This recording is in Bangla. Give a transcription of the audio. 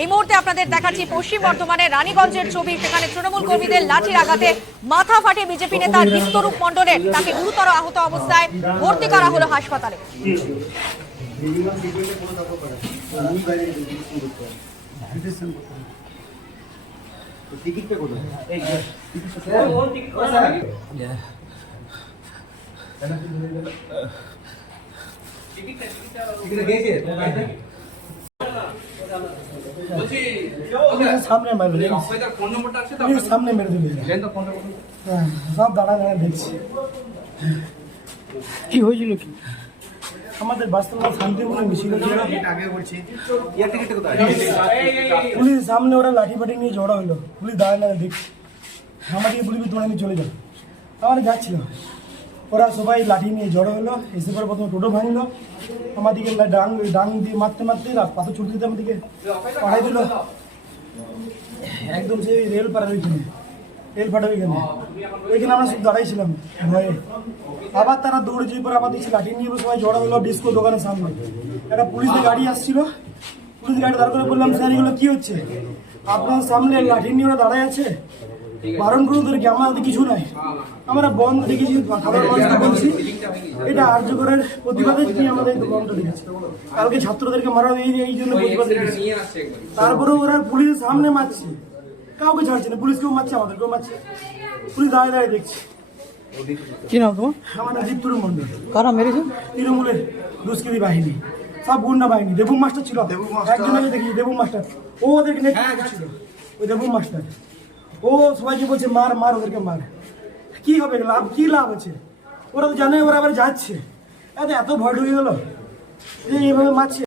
এই মুহূর্তে আপনাদের দেখাচ্ছি পশ্চিম বর্ধমানের রানীগঞ্জের ছবি। সেখানে তৃণমূল কর্মীদের লাঠির আঘাতে মাথা ফাটে বিজেপি নেতা নিত্যরূপ মণ্ডলের। তাকে গুরুতর আহত অবস্থায় ভর্তি করা হলো হাসপাতালে। সামনে সামনে মেরে দিল সব দাঁড়া দাঁড়া দেখছি কি হয়েছিল কি আমাদের বাস্তবে শান্তিপূর্ণ মিছিল ছিল। পুলিশ সামনে ওরা লাঠি ফাটি নিয়ে জড়া হলো। পুলিশ দাঁড়ায় না দেখছি আমাদেরকে পুলিশ তোমরা নিয়ে চলে যাও। আমার যাচ্ছিল ওরা সবাই লাঠি নিয়ে জড়ো হলো। এসে পরে প্রথমে টোটো ভাঙলো, আমাদেরকে ডাং দিয়ে মারতে মারতে পাথর ছুটতে দিতে আমাদেরকে পাঠাই দিল একদম সেই রেল পাড়ার ওইখানে, রেল ফাটার ওইখানে আমরা সব দাঁড়াইছিলাম ভয়ে। আবার তারা দৌড়ে যেয়ে পরে আমাদের লাঠি নিয়ে সবাই জড়ো হলো ডিস্কো দোকানের সামনে। একটা পুলিশের গাড়ি আসছিল, পুলিশ গাড়ি দাঁড় করে বললাম স্যার এগুলো কি হচ্ছে? আপনার সামনে লাঠি নিয়ে ওরা দাঁড়ায় আছে, বারণ করে ওদেরকে, আমাদের কিছু নাই। আমরা বন্ধ দেখেছি, বলছি এটা আর্যকরের প্রতিবাদে নিয়ে আমাদের বন্ধ দেখেছি। কালকে ছাত্রদেরকে মারা এই জন্য প্রতিবাদ দেখেছি। তারপরে ওরা পুলিশের সামনে মারছে, কাউকে ছাড়ছে না, পুলিশকেও মারছে আমাদেরকেও মারছে। পুলিশ দাঁড়িয়ে দাঁড়িয়ে দেখছে। কি নাম তোমার? আমার নাম দীপ্তরূপ মণ্ডল। কারা মেরেছে? তৃণমূলের দুষ্কৃতী বাহিনী, সব গুন্ডা বাহিনী। দেবুম মাস্টার ছিল একজনকে দেখি, দেবুম মাস্টার, ও ওদেরকে নেতৃত্ব ছিল। ওই দেবুম মাস্টার ও সবাইকে বলছে মার মার, ওদেরকে মার। কি হবে লাভ? কি লাভ আছে? ওরা তো জানে ওরা আবার যাচ্ছে। এত ভয় ঢুকে গেল যে এইভাবে মারছে।